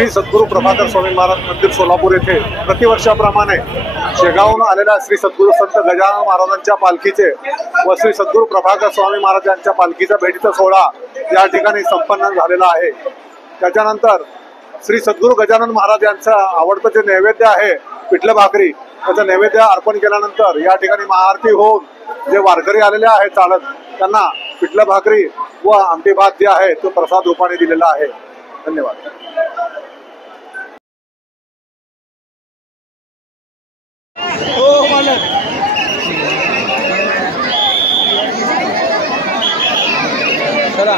श्री सद्गुरू प्रभाकर स्वामी महाराज मंदिर सोलापूर येथे प्रतिवर्षाप्रमाणे शेगावहून आलेल्या श्री सद्गुरू संत गजानन महाराजांच्या पालखीचे व श्री सद्गुरू प्रभाकर स्वामी महाराजांच्या पालखीचा भेटीचा सोहळा या ठिकाणी संपन्न झालेला आहे। त्याच्यानंतर श्री सद्गुरू गजानन महाराज यांचा आवडतं जे नैवेद्य आहे पिठलं भाकरी, त्याचं नैवेद्य अर्पण केल्यानंतर या ठिकाणी महाआरती होऊन जे वारकरी आलेले आहेत चालत त्यांना पिठलं भाकरी व आमटी भात जे आहे तो प्रसाद रूपाने दिलेला आहे। धन्यवाद। चला